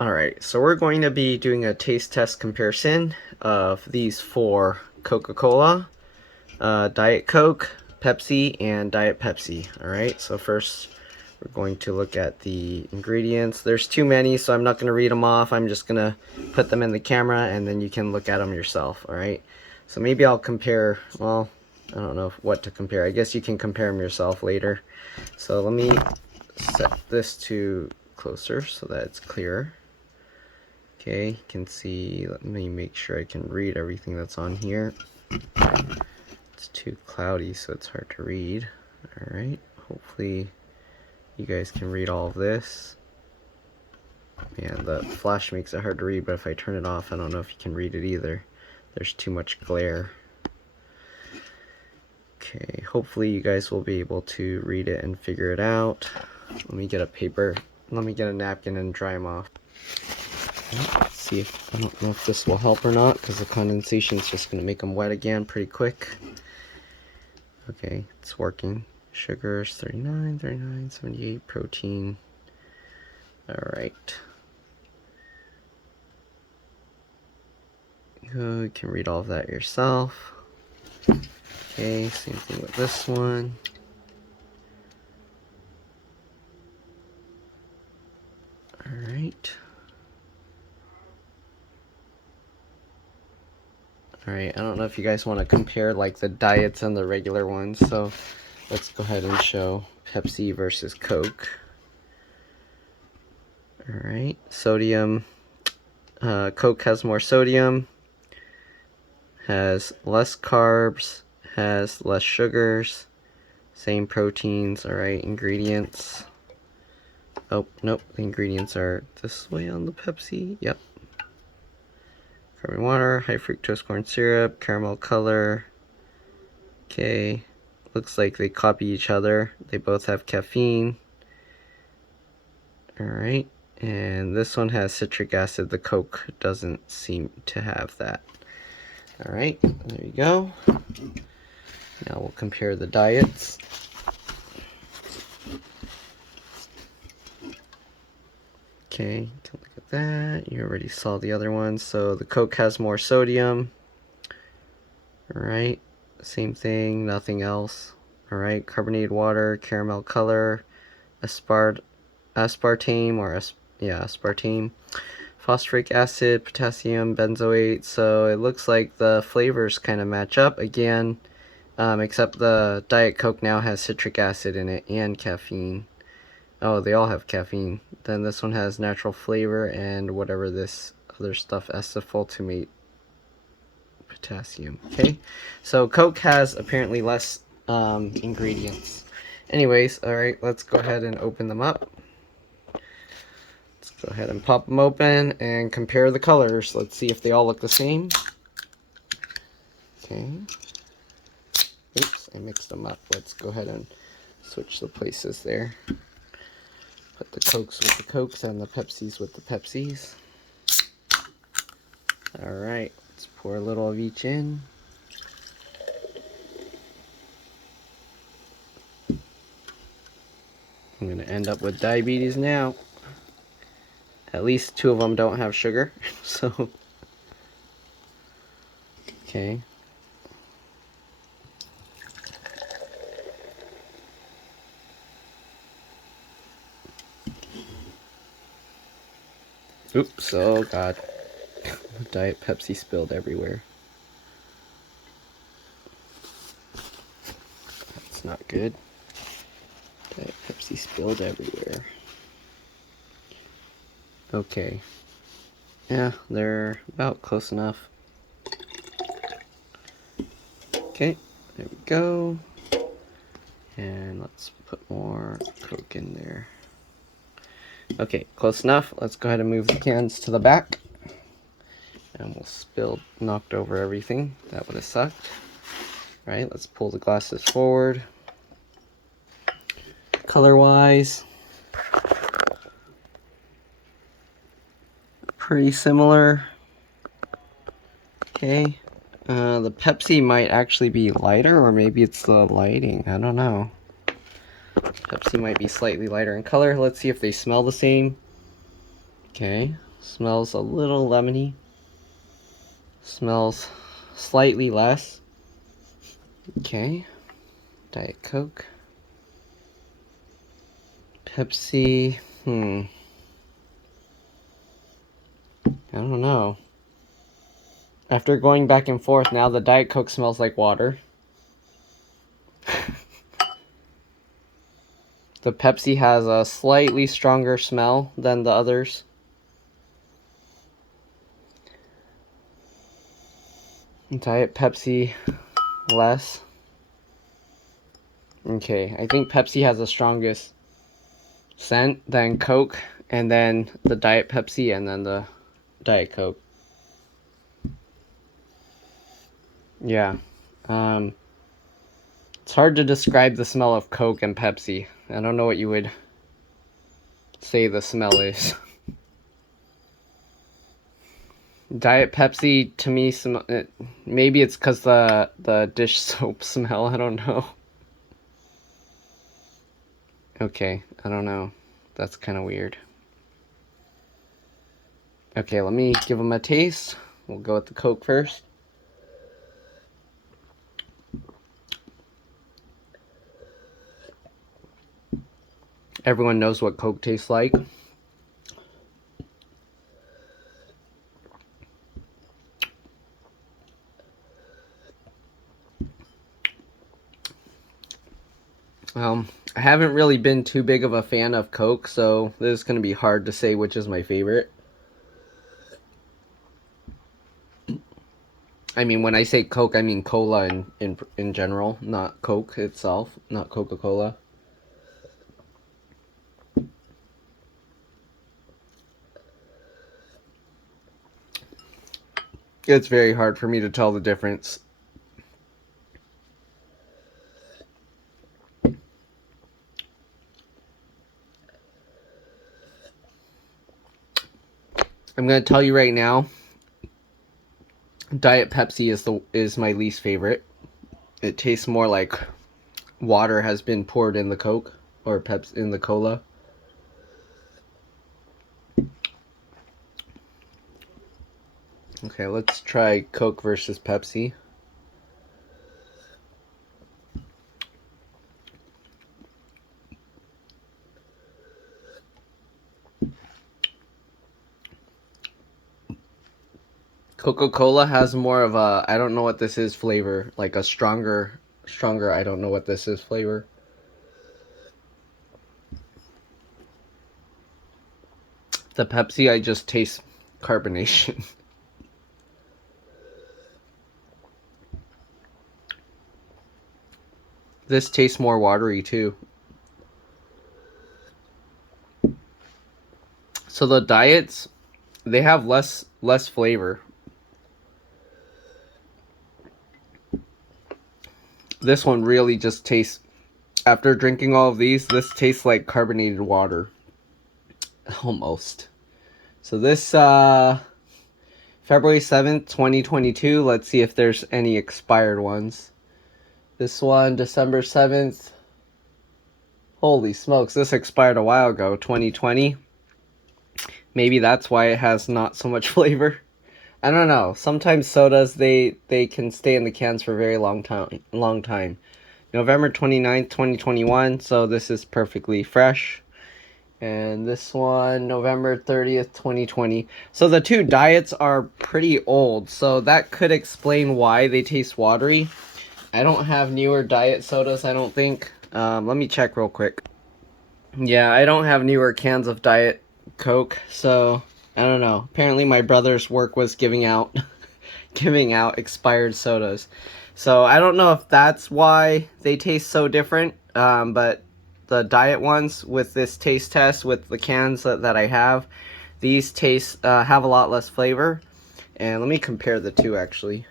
Alright, so we're going to be doing a taste test comparison of these four Coca-Cola, Diet Coke, Pepsi, and Diet Pepsi. Alright, so first we're going to look at the ingredients. There's too many, so I'm not going to read them off. I'm just going to put them in the camera and then you can look at them yourself. Alright, so maybe I'll compare, well, I don't know what to compare. I guess you can compare them yourself later. So let me set this to closer so that it's clearer. Okay, you can see, let me make sure I can read everything that's on here. It's too cloudy, so it's hard to read. Alright, hopefully you guys can read all of this. Yeah, the flash makes it hard to read, but if I turn it off, I don't know if you can read it either. There's too much glare. Okay, hopefully you guys will be able to read it and figure it out. Let me get a napkin and dry them off. Let's see if, I don't know if this will help or not, because the condensation is just going to make them wet again pretty quick. Okay, it's working. Sugars, 39, 39, 78, protein. Alright. You can read all of that yourself. Okay, same thing with this one. Alright. Alright, I don't know if you guys want to compare like the diets and the regular ones, so let's go ahead and show Pepsi versus Coke. Alright, sodium. Coke has more sodium, has less carbs, has less sugars, same proteins. Alright, ingredients. Oh, nope, the ingredients are this way on the Pepsi. Yep. Carbon water, high fructose corn syrup, caramel color. Okay, looks like they copy each other. They both have caffeine. Alright, and this one has citric acid. The Coke doesn't seem to have that. Alright, there you go. Now we'll compare the diets. Okay, take a look at that. You already saw the other one. So the Coke has more sodium. Alright, same thing, nothing else. Alright, carbonated water, caramel color, aspartame, aspartame, phosphoric acid, potassium, benzoate. So it looks like the flavors kind of match up again, except the Diet Coke now has citric acid in it and caffeine. Oh, they all have caffeine. Then this one has natural flavor and whatever this other stuff, acetylfultimate potassium. Okay, so Coke has apparently less ingredients. Anyways, alright, let's go ahead and open them up. Let's go ahead and pop them open and compare the colors. Let's see if they all look the same. Okay. Oops, I mixed them up. Let's go ahead and switch the places there. Put the Cokes with the Cokes and the Pepsis with the Pepsis. Alright, let's pour a little of each in. I'm going to end up with diabetes now. At least two of them don't have sugar, so... Okay. Oops, oh god. Diet Pepsi spilled everywhere. That's not good. Diet Pepsi spilled everywhere. Okay. Yeah, they're about close enough. Okay, there we go. And let's put more Coke in there. Okay, close enough. Let's go ahead and move the cans to the back. And we'll knocked over everything. That would have sucked. Right, let's pull the glasses forward. Color-wise, pretty similar. Okay, the Pepsi might actually be lighter, or maybe it's the lighting. I don't know. Pepsi might be slightly lighter in color. Let's see if they smell the same. Okay, smells a little lemony. Smells slightly less. Okay, Diet Coke. Pepsi, I don't know. After going back and forth, now the Diet Coke smells like water. The Pepsi has a slightly stronger smell than the others. Diet Pepsi, less. Okay, I think Pepsi has the strongest scent, then Coke, and then the Diet Pepsi, and then the Diet Coke. Yeah. It's hard to describe the smell of Coke and Pepsi. I don't know what you would say the smell is. Diet Pepsi, to me, maybe it's because the dish soap smell. I don't know. Okay, I don't know. That's kind of weird. Okay, let me give them a taste. We'll go with the Coke first. Everyone knows what Coke tastes like. I haven't really been too big of a fan of Coke, so this is going to be hard to say which is my favorite. I mean, when I say Coke, I mean cola in general, not Coke itself, not Coca-Cola. It's very hard for me to tell the difference. I'm going to tell you right now, Diet Pepsi is my least favorite. It tastes more like water has been poured in the Coke or Pepsi in the cola. Okay, let's try Coke versus Pepsi. Coca-Cola has more of a, I don't know what this is flavor, like a stronger, I don't know what this is flavor. The Pepsi, I just taste carbonation. This tastes more watery too. So the diets, they have less flavor. This one really just tastes, after drinking all of these, this tastes like carbonated water. Almost. So this February 7th, 2022, let's see if there's any expired ones. This one, December 7th. Holy smokes, this expired a while ago, 2020. Maybe that's why it has not so much flavor. I don't know. Sometimes sodas, they can stay in the cans for a very long time. November 29th, 2021, so this is perfectly fresh. And this one, November 30th, 2020. So the two diets are pretty old, so that could explain why they taste watery. I don't have newer diet sodas, I don't think. Let me check real quick. Yeah, I don't have newer cans of Diet Coke, so I don't know. Apparently my brother's work was giving out giving out expired sodas. So I don't know if that's why they taste so different, but the diet ones with this taste test with the cans that I have, these taste have a lot less flavor. And let me compare the two actually.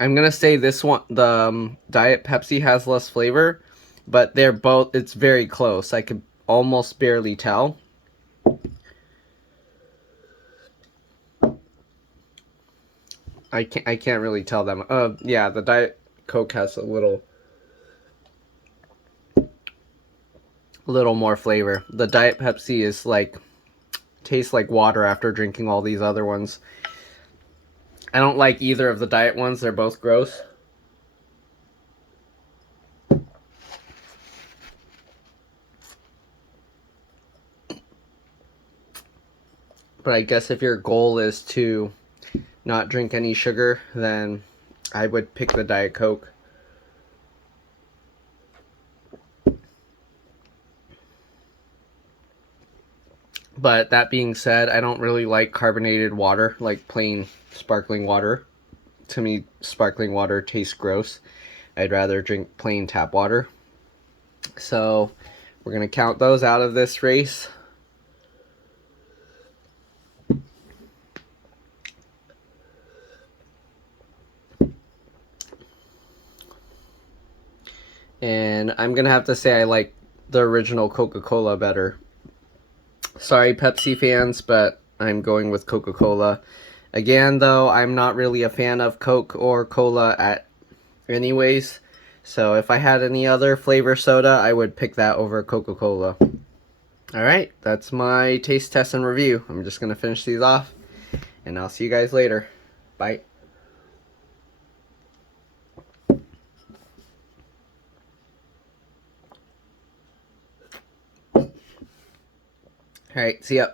I'm gonna say this one, the Diet Pepsi has less flavor, but they're both, it's very close. I could almost barely tell. I can't really tell them. Yeah, the Diet Coke has a little more flavor. The Diet Pepsi is like, tastes like water after drinking all these other ones. I don't like either of the diet ones. They're both gross. But I guess if your goal is to not drink any sugar, then I would pick the Diet Coke. But that being said, I don't really like carbonated water, like plain sparkling water. To me, sparkling water tastes gross. I'd rather drink plain tap water. So we're going to count those out of this race. And I'm going to have to say I like the original Coca-Cola better. Sorry, Pepsi fans, but I'm going with Coca-Cola. Again, though, I'm not really a fan of Coke or Cola anyways. So if I had any other flavor soda, I would pick that over Coca-Cola. Alright, that's my taste test and review. I'm just going to finish these off, and I'll see you guys later. Bye. Alright, see ya.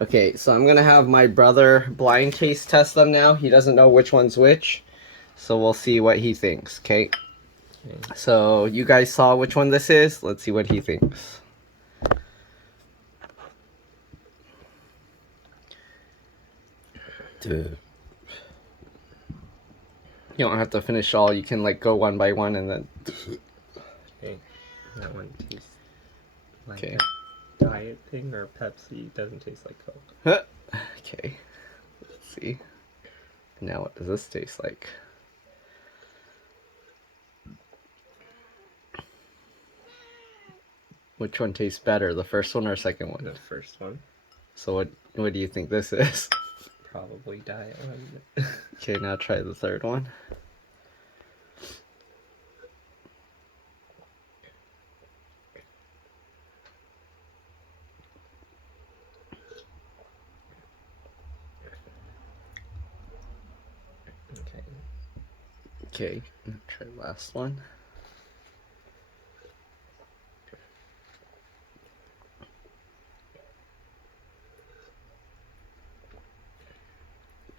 Okay, so I'm going to have my brother blind taste test them now. He doesn't know which one's which, so we'll see what he thinks, okay? So you guys saw which one this is. Let's see what he thinks. Dude. You don't have to finish all. You can like go one by one and then. Okay, that one tastes like Okay. a diet thing, or Pepsi doesn't taste like Coke. Okay, let's see. Now what does this taste like? Which one tastes better, the first one or second one? The first one. So what do you think this is? Probably diet one. Okay, now try the third one. Okay. Okay, now try the last one.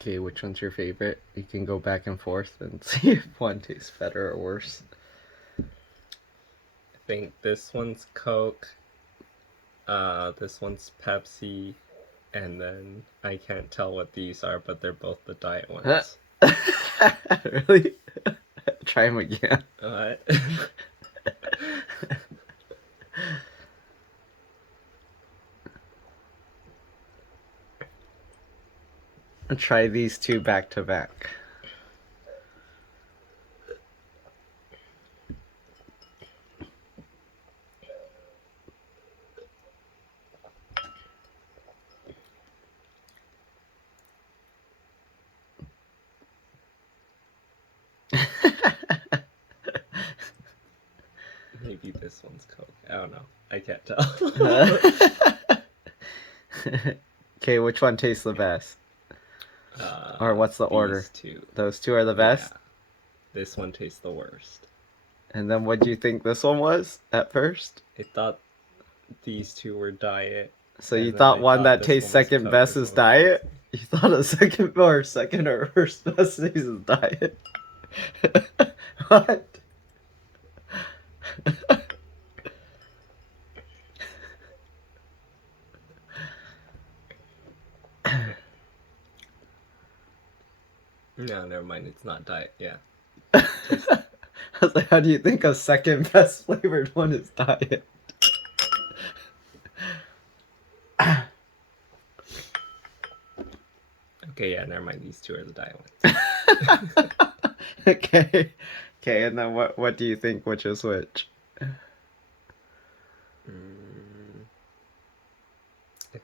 Okay, which one's your favorite? You can go back and forth and see if one tastes better or worse. I think this one's Coke, this one's Pepsi, and then I can't tell what these are, but they're both the diet ones. Really? Try them again. What? Try these two back to back. Maybe this one's Coke. I don't know. I can't tell. Okay, which one tastes the best? Or what's the order? These two. Those two are the best? Yeah. This one tastes the worst. And then what do you think this one was at first? I thought these two were diet. So you thought one that tastes second best is diet? You thought a second or first best is diet? What? No, never mind. It's not diet. Yeah. I was like, how do you think a second best flavored one is diet? Okay, yeah, never mind. These two are the diet ones. Okay. Okay, and then what do you think which is which?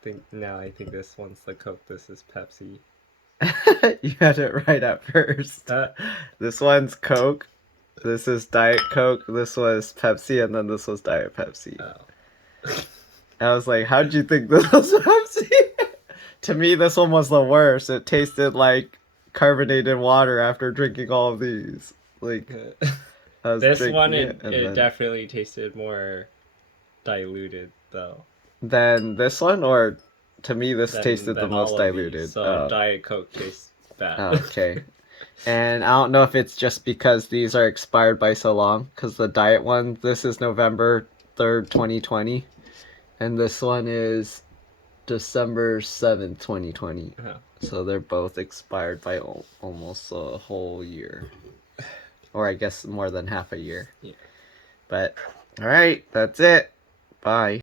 I think this one's the Coke. This is Pepsi. You had it right at first. This one's Coke. This is Diet Coke. This was Pepsi, and then this was Diet Pepsi. Oh. I was like, how'd you think this was Pepsi? To me, this one was the worst. It tasted like carbonated water after drinking all of these. Like, I was This drinking one, it then... definitely tasted more diluted, though. Than this one, or to me, this tasted the Than most all of these. diluted. So Diet Coke tastes bad. Okay. And I don't know if it's just because these are expired by so long, because the diet one, this is November 3rd, 2020, and this one is December 7th, 2020. Oh. So they're both expired by almost a whole year. Or I guess more than half a year. Yeah. But, alright, that's it. Bye.